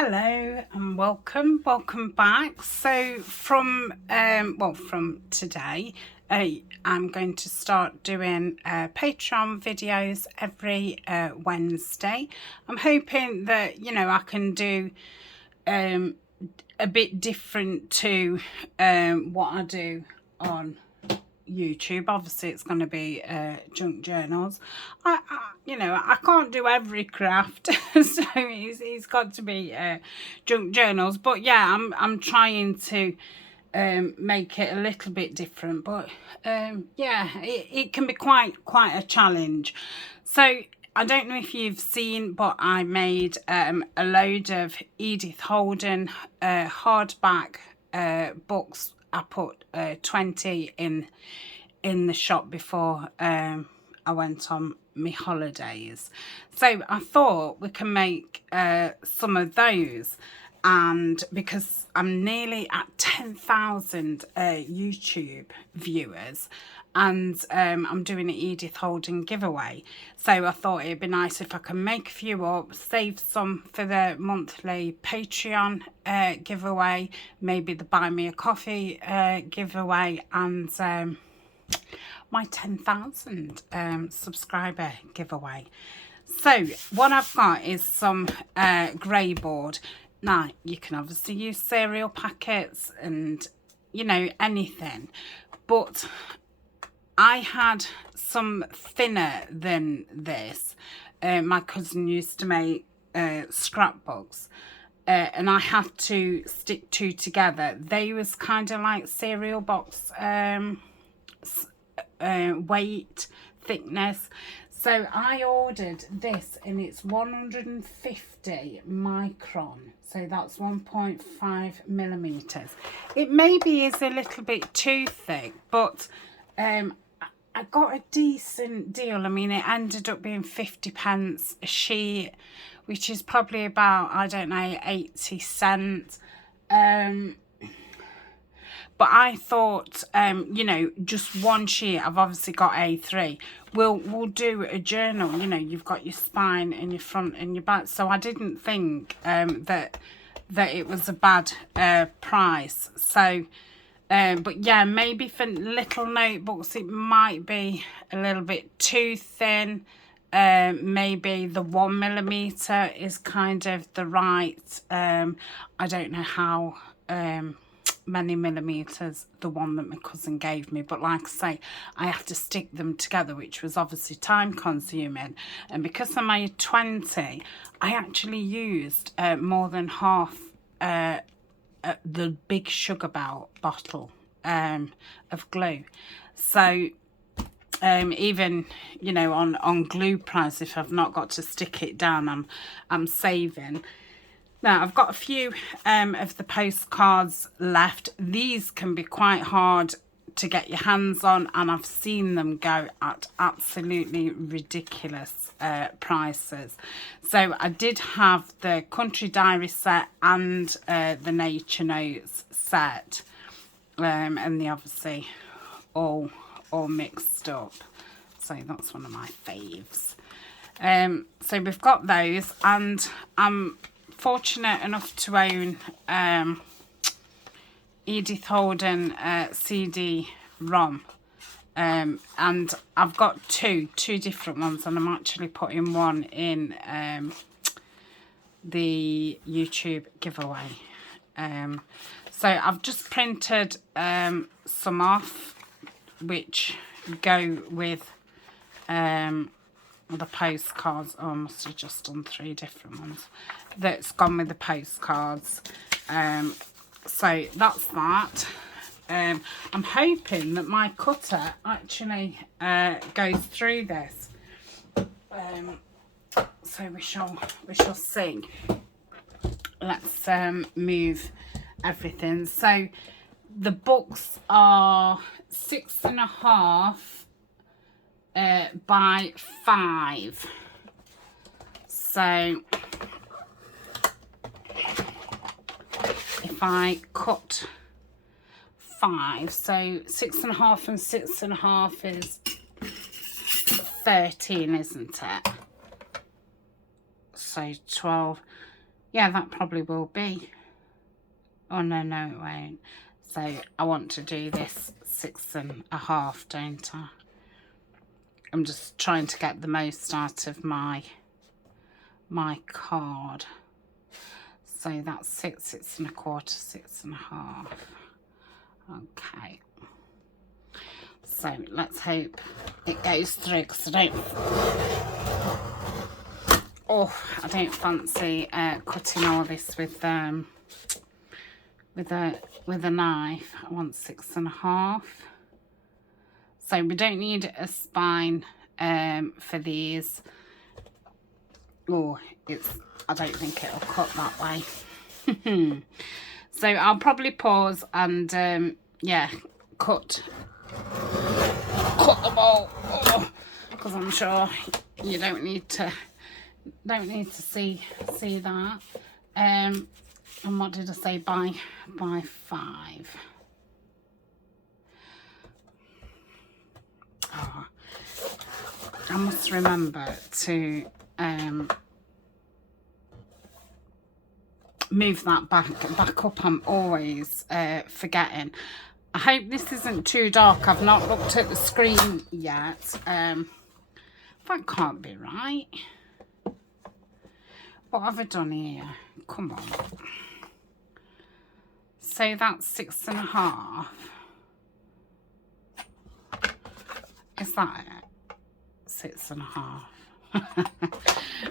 Hello and welcome back. So from today, I'm going to start doing Patreon videos every Wednesday. I'm hoping that I can do a bit different to what I do on YouTube. Obviously it's going to be junk journals. I can't do every craft so it's got to be junk journals, but yeah, I'm trying to make it a little bit different, but yeah, it can be quite a challenge. So I don't know if you've seen, but I made a load of Edith Holden hardback books. I put 20 in the shop before I went on my holidays. So I thought we can make some of those, and because I'm nearly at 10,000 YouTube viewers, and I'm doing an Edith Holden giveaway, so I thought it'd be nice if I can make a few up, save some for the monthly Patreon giveaway, maybe the Buy Me a Coffee giveaway, and my 10,000 subscriber giveaway. So what I've got is some grey board. Now you can obviously use cereal packets and anything, but I had some thinner than this. My cousin used to make scrapbooks, and I had to stick two together. They was kind of like cereal box weight, thickness. So I ordered this, and it's 150 micron. So that's 1.5 millimeters. It maybe is a little bit too thick, but I got a decent deal. I mean, it ended up being 50p a sheet, which is probably about, I don't know, 80 cents. But I thought, just one sheet. I've obviously got A3. We'll do a journal. You've got your spine and your front and your back. So I didn't think that it was a bad price. So, but yeah, maybe for little notebooks it might be a little bit too thin. Maybe the 1 millimeter is kind of the right. I don't know how many millimeters the one that my cousin gave me, but like I say, I have to stick them together, which was obviously time consuming, and because I made 20, I actually used more than half the big Sugar bottle of glue. So even on glue price, if I've not got to stick it down, I'm saving. Now, I've got a few of the postcards left. These can be quite hard to get your hands on, and I've seen them go at absolutely ridiculous prices. So I did have the Country Diary set and the Nature Notes set, and they obviously all mixed up. So that's one of my faves. So we've got those, and I'm fortunate enough to own Edith Holden CD-ROM, and I've got two different ones, and I'm actually putting one in the YouTube giveaway. So I've just printed some off, which go with the postcards. Oh, I must have just done 3 different ones. That's gone with the postcards. So that's that. I'm hoping that my cutter actually goes through this. So we shall see. Let's move everything. So the books are 6.5 by 5. So if I cut 5, so 6.5 and 6.5 is 13, isn't it? So 12, Yeah, that probably will be. Oh, no, no, it won't. So I want to do this 6.5, don't I? I'm just trying to get the most out of my card. So that's 6, 6.25, 6.5. Okay. So let's hope it goes through, because I don't fancy cutting all this with a knife. I want 6.5. So we don't need a spine for these. Oh, I don't think it'll cut that way. So I'll probably pause and yeah, cut them all, because I'm sure you don't need to see that. And what did I say, by 5? Oh, I must remember to move that back up. I'm always forgetting. I hope this isn't too dark. I've not looked at the screen yet. That can't be right. What have I done here? Come on. So that's 6.5. Is that it? 6.5.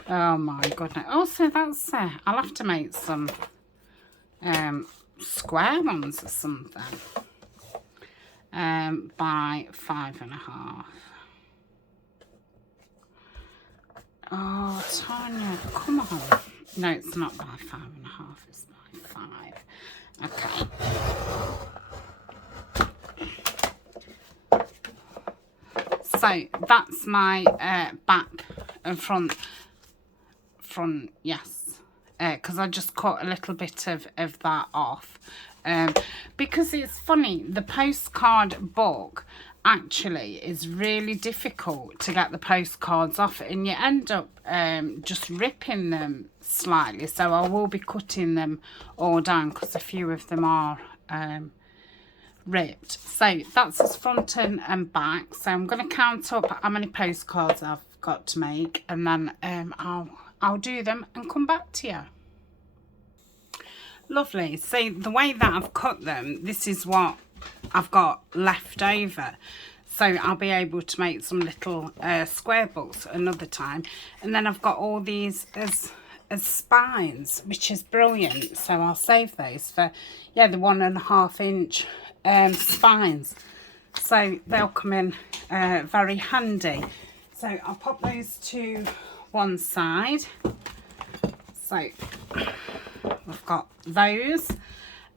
Oh my goodness. Oh, so that's I'll have to make some square ones or something. By 5.5. Oh, Tanya, come on. No, it's not by 5.5, it's by 5. Okay. So that's my back and front, yes, because I just cut a little bit of that off. Because it's funny, the postcard book actually is really difficult to get the postcards off, and you end up just ripping them slightly. So I will be cutting them all down, because a few of them are ripped. So that's as front and back. So I'm going to count up how many postcards I've got to make, and then I'll do them and come back to you. Lovely. So the way that I've cut them, this is what I've got left over. So I'll be able to make some little square books another time. And then I've got all these as spines, which is brilliant. So I'll save those for, yeah, the 1.5 inch spines. So they'll come in very handy. So I'll pop those to one side. So we've got those.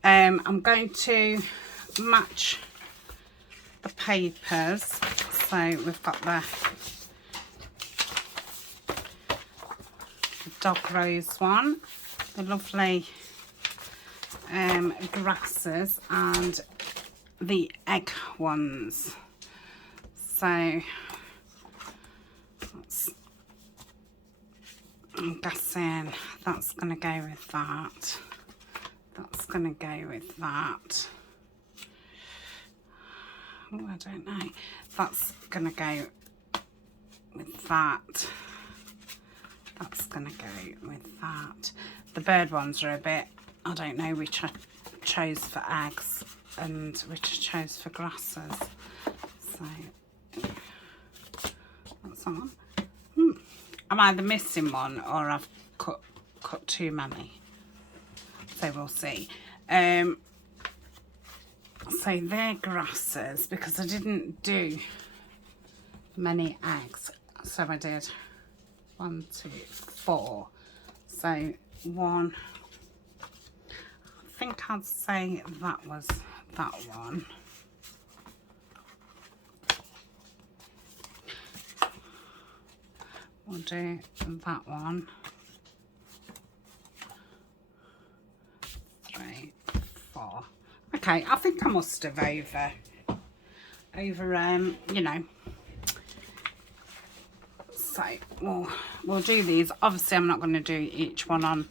I'm going to match the papers. So we've got the dog rose one, the lovely grasses, and the egg ones. So I'm guessing that's going to go with that. That's going to go with that. Oh, I don't know. That's going to go with that. That's going to go with that. The bird ones are a bit, I don't know which I chose for eggs and which I chose for grasses. So that's on. I'm either missing one or I've cut too many. So we'll see. So they're grasses, because I didn't do many eggs. So I did 1, 2, 4. So 1. I think I'd say that was that one. We'll do that one. 3, 4. Okay, I think I must have over you know. So we'll do these. Obviously I'm not going to do each one on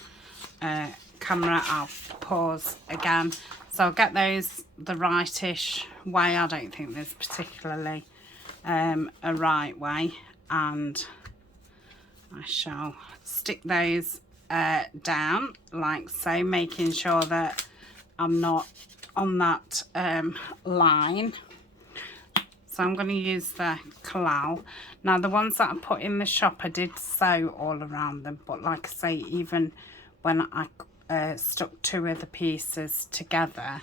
camera, I'll pause again. So I'll get those the rightish way. I don't think there's particularly a right way, and I shall stick those down like so, making sure that I'm not on that line. So I'm going to use the collal. Now the ones that I put in the shop, I did sew all around them, but like I say, even when I stuck 2 of the pieces together,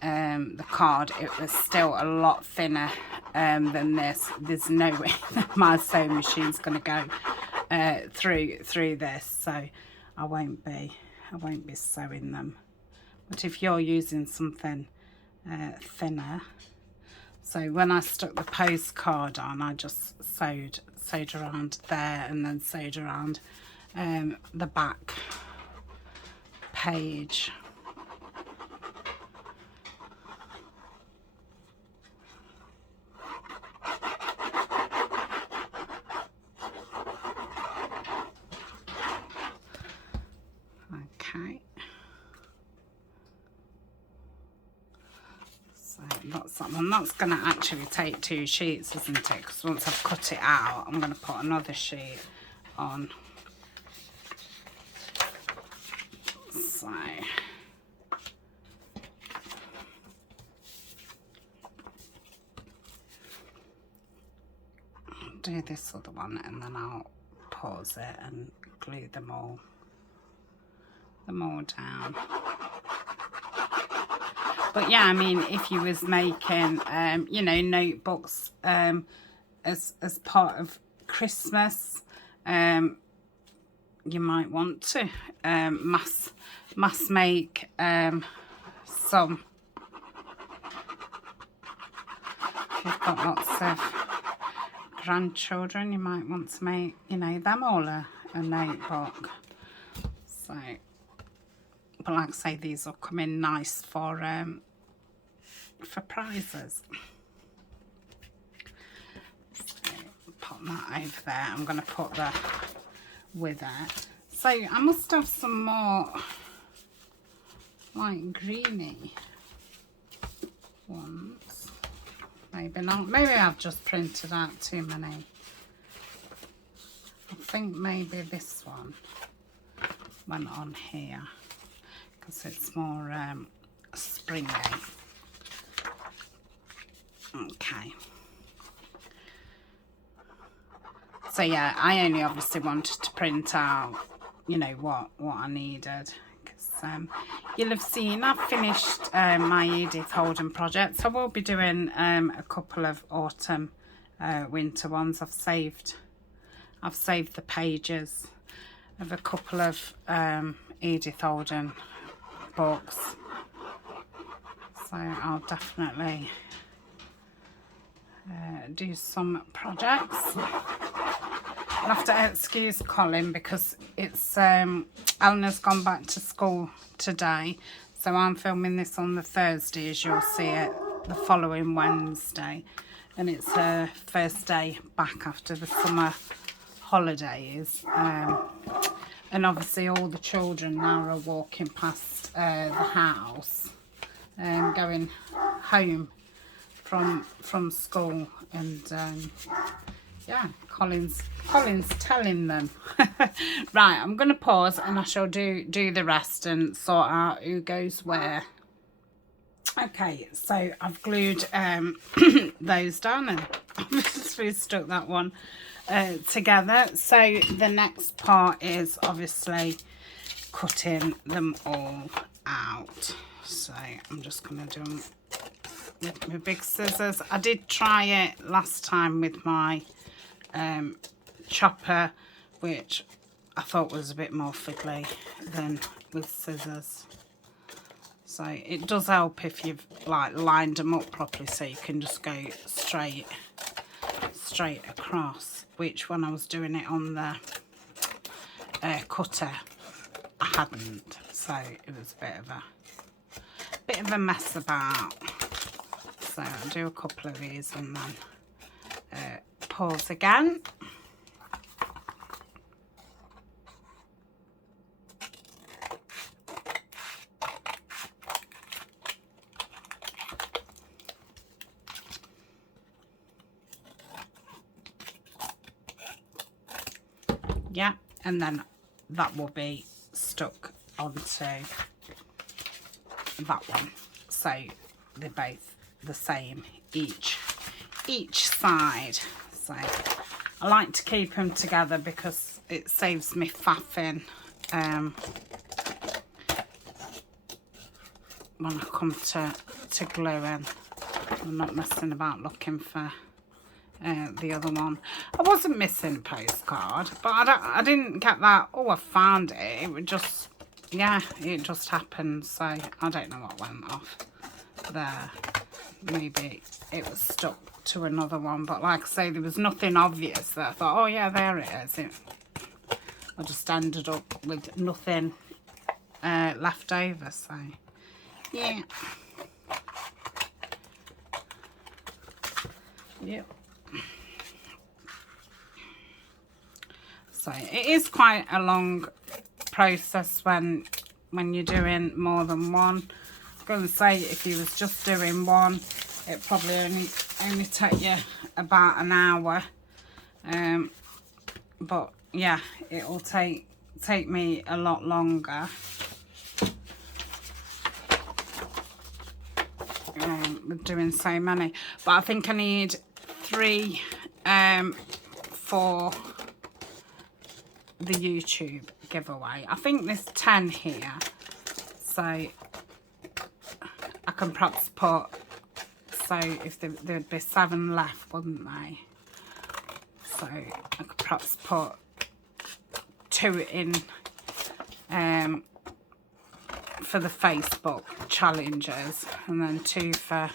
the card, it was still a lot thinner than this. There's no way that my sewing machine's going to go through this, so I won't be sewing them. But if you're using something thinner, so when I stuck the postcard on, I just sewed around there and then sewed around the back page. Okay. So that's that one. That's going to actually take 2 sheets, isn't it? Because once I've cut it out, I'm going to put another sheet on. So I'll do this other one, and then I'll pause it and glue them all down. But yeah, I mean, if you was making you know, notebooks as part of Christmas, you might want to mass make some. If you've got lots of grandchildren, you might want to make, you know, them all a notebook. So, but like I say, these will come in nice for prizes. So pop that over there. I'm going to put the wither. So I must have some more like greeny ones. Maybe not. Maybe I've just printed out too many. I think maybe this one went on here because it's more springy. Okay. So yeah, I only obviously wanted to print out, you know, what I needed. You'll have seen I've finished my Edith Holden project, so I will be doing a couple of autumn winter ones. I've saved the pages of a couple of Edith Holden books, so I'll definitely do some projects. I'll have to excuse Colin because it's Eleanor's gone back to school today, so I'm filming this on the Thursday, as you'll see it the following Wednesday, and it's her first day back after the summer holidays, and obviously all the children now are walking past the house going home from school, and yeah, Colin's telling them. Right, I'm going to pause and I shall do the rest and sort out who goes where. Okay, so I've glued those down and obviously stuck that one together. So the next part is obviously cutting them all out. So I'm just going to do them with my big scissors. I did try it last time with my chopper, which I thought was a bit more fiddly than with scissors. So it does help if you've like lined them up properly, so you can just go straight across, which when I was doing it on the cutter I hadn't, so it was a bit of a mess about. So I'll do a couple of these and then pause again. and then that will be stuck onto that one, so they're both the same each side. So I like to keep them together because it saves me faffing when I come to gluing. I'm not messing about looking for the other one. I wasn't missing a postcard, but I didn't get that. Oh, I found it. It would just, yeah, it just happened. So I don't know what went off there. Maybe it was stuck to another one, but like I say, there was nothing obvious that I thought, oh yeah, there it is. I just ended up with nothing left over. So yeah. Yep. So it is quite a long process when you're doing more than one. I was going to say, if you was just doing one, it probably only take you about an hour. But yeah, it will take me a lot longer. With doing so many, but I think I need 3 for the YouTube giveaway. I think there's 10 here, so I can perhaps put, so if there'd be 7 left, wouldn't they? So I could perhaps put 2 in for the Facebook challenges, and then 2 for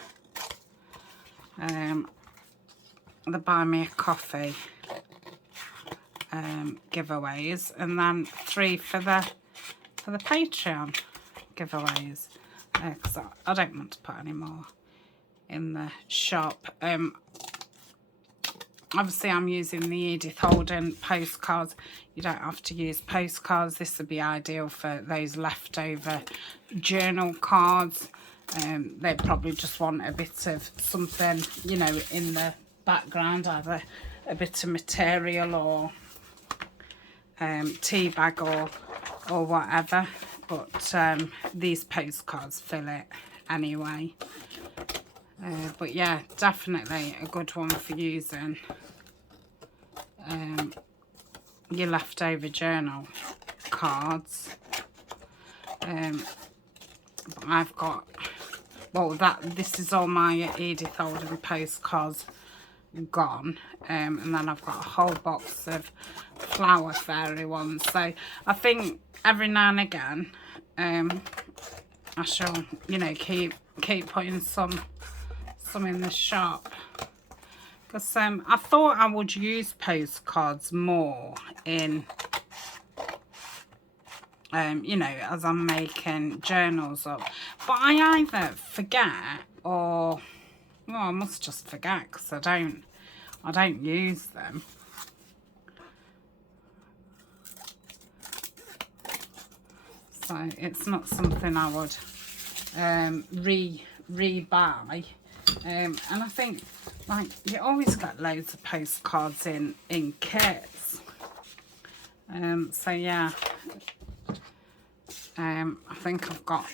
the Buy Me a Coffee giveaways, and then 3 for the Patreon giveaways, because I don't want to put any more in the shop. Obviously I'm using the Edith Holden postcards. You don't have to use postcards. This would be ideal for those leftover journal cards. They probably just want a bit of something, you know, in the background, either a bit of material or tea bag or whatever. But these postcards fill it anyway. But yeah, definitely a good one for using your leftover journal cards. But I've got, well, this is all my Edith Holden postcards gone, and then I've got a whole box of Flower Fairy ones. So I think every now and again I shall, you know, keep putting some in the shop, because I thought I would use postcards more in you know, as I'm making journals up, but I either forget or, well, I must just forget, because I don't use them. So it's not something I would re-buy. And I think, like, you always get loads of postcards in kits. So yeah, I think I've got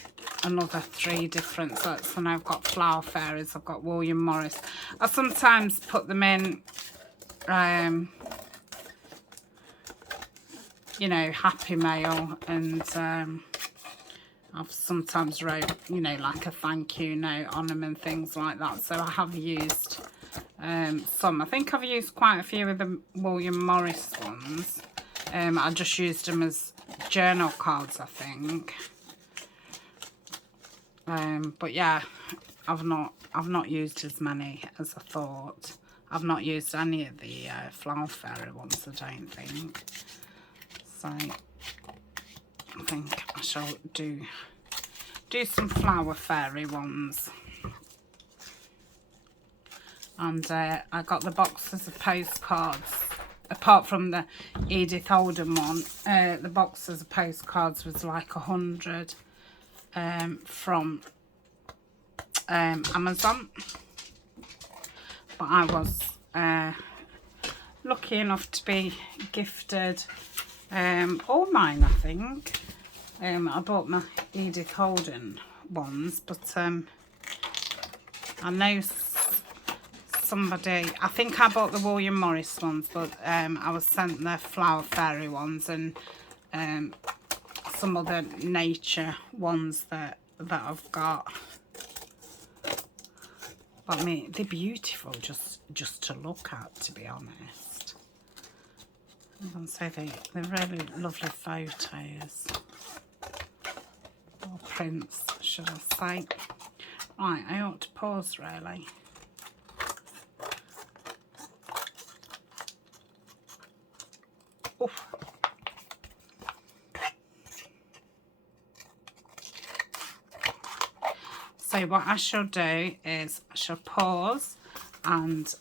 another 3 different sets, and I've got Flower Fairies, I've got William Morris. I sometimes put them in, you know, Happy Mail, and I've sometimes wrote, you know, like a thank you note on them and things like that. So I have used some. I think I've used quite a few of the William Morris ones. I just used them as journal cards, I think. But yeah, I've not used as many as I thought. I've not used any of the Flower Fairy ones, I don't think. So I think I shall do some Flower Fairy ones. And I got the boxes of postcards. Apart from the Edith Holden one, the boxes of postcards was like 100 from Amazon. But I was lucky enough to be gifted All mine, I think. I bought my Edith Holden ones, but I know somebody, I think I bought the William Morris ones, but I was sent the Flower Fairy ones and some other nature ones that I've got. But I mean, they're beautiful just to look at, to be honest. And so they're really lovely photos. Or prints, should I say. Right, I ought to pause really. Oof. So what I shall do is I shall pause and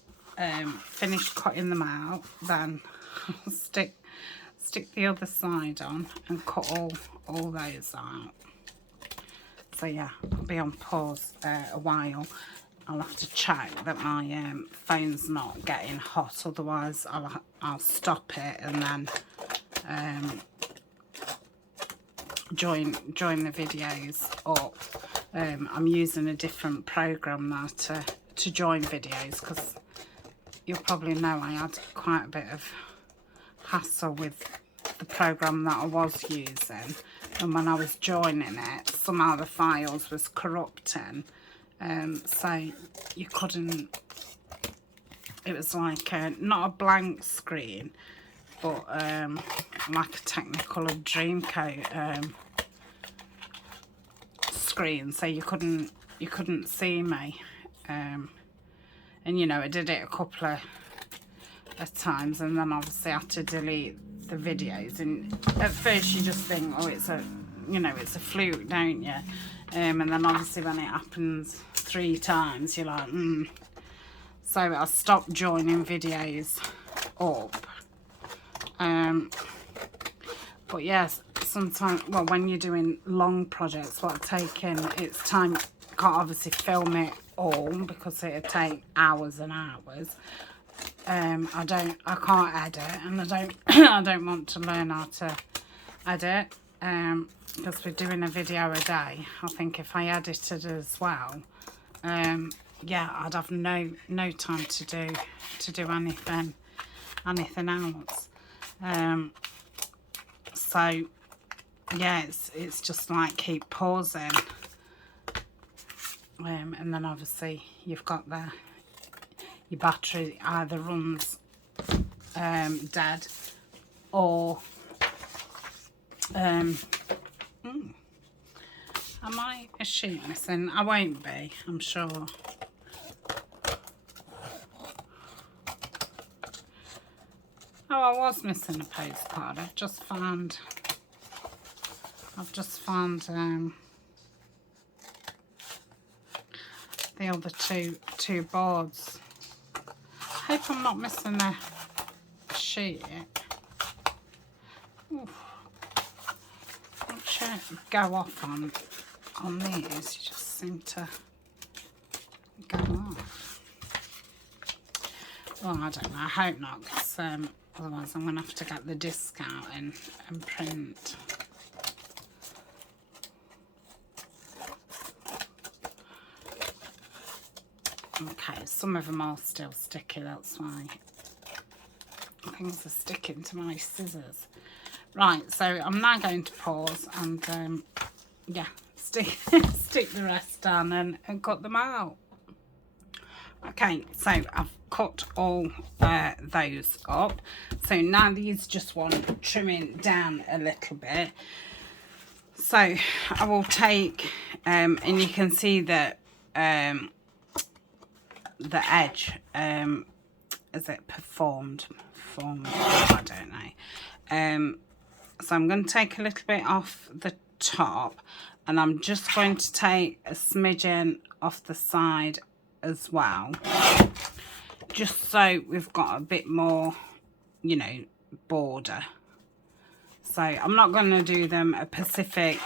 finish cutting them out, then I'll stick the other side on and cut all those out. So yeah, I'll be on pause a while. I'll have to check that my phone's not getting hot, otherwise I'll stop it and then join the videos up. I'm using a different program now to join videos, because you'll probably know I had quite a bit of hassle with the program that I was using, and when I was joining it, somehow the files was corrupting, so you couldn't, it was like not a blank screen, but like a Technicolor Dreamcoat screen, so you couldn't see me, and you know, I did it a couple of times, and then obviously I had to delete the videos, and at first you just think, oh, it's a, you know, it's a fluke, don't you? And then obviously when it happens 3 times, you're like, So I stopped joining videos up. But yes, sometimes, well, when you're doing long projects, what taking its time, can't obviously film it all because it'd take hours and hours. I can't edit, and I don't want to learn how to edit, because we're doing a video a day. I think if I edited as well, yeah, I'd have no time to do anything else. So yeah, it's just like keep pausing, and then obviously you've got your battery either runs dead, or am I a sheet missing? I won't be, I'm sure. Oh, I was missing a postcard. I've just found the other two boards. I hope I'm not missing a sheet. Oof. Watch it go off on these. You just seem to go off. Well, I don't know. I hope not, because otherwise I'm going to have to get the disc out and print. Okay, some of them are still sticky, that's why things are sticking to my scissors. Right, so I'm now going to pause and yeah, stick the rest down and cut them out. Okay, so I've cut all those up. So now these just want trimming down a little bit. So I will take, and you can see that the edge, is it formed, I don't know. So I'm going to take a little bit off the top, and I'm just going to take a smidgen off the side as well, just so we've got a bit more, you know, border. So I'm not going to do them a specific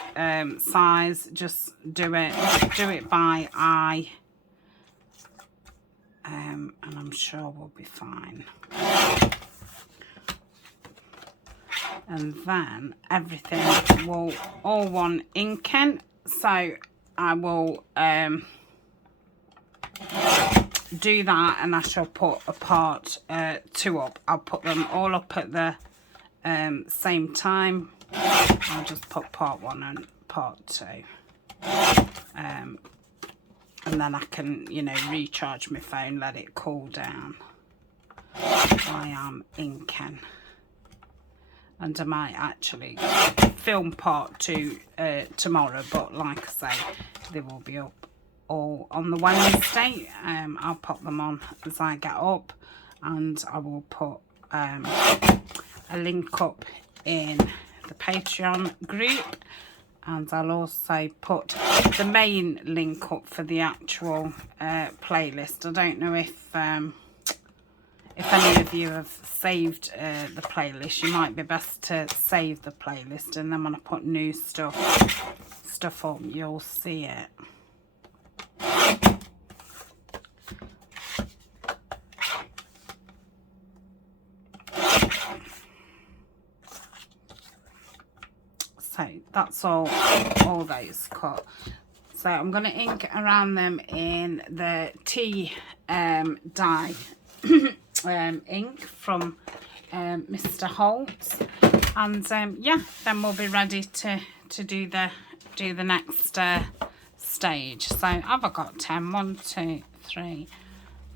size, just do it by eye, and I'm sure we'll be fine. and then everything will all want inking. So I will do that, and I shall put a part 2 up. I'll put them all up at the same time. I'll just put part 1 and part 2. And then I can, you know, recharge my phone, let it cool down while I'm inking. And I might actually film part 2 tomorrow, but like I say, they will be up all on the Wednesday. I'll pop them on as I get up, and I will put a link up in the Patreon group, and I'll also put the main link up for the actual playlist. I don't know if any of you have saved the playlist. You might be best to save the playlist, and then when I put new stuff up, you'll see it. So that's all those cut. So I'm going to ink around them in the tea dye ink from Mr. Holt's, and yeah, then we'll be ready to do the next stage. So I've got 10. 1, 2, 3,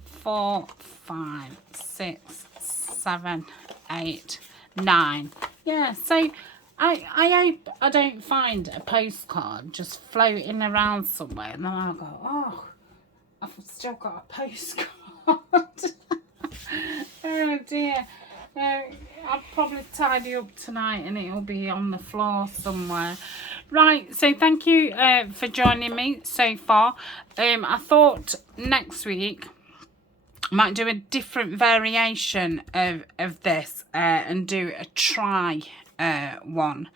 4, 5, 6, 7, 8, 9. Yeah, so I hope I don't find a postcard just floating around somewhere, and then I'll go, oh, I've still got a postcard. Oh dear. I'll probably tidy up tonight and it'll be on the floor somewhere. Right, so thank you for joining me so far. I thought next week I might do a different variation of this and do a try one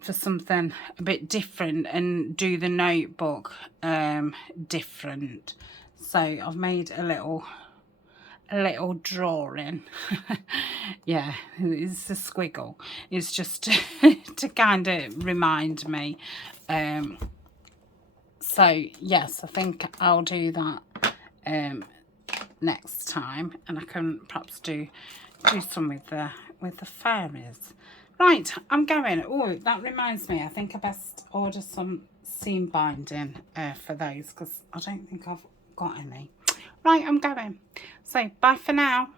for something a bit different, and do the notebook different. So I've made a little drawing. Yeah, it's a squiggle. It's just to kind of remind me. So yes, I think I'll do that next time, and I can perhaps do some with the fairies. Right, I'm going. Oh, that reminds me, I think I best order some seam binding for those, because I don't think I've got any. Right, I'm going. So bye for now.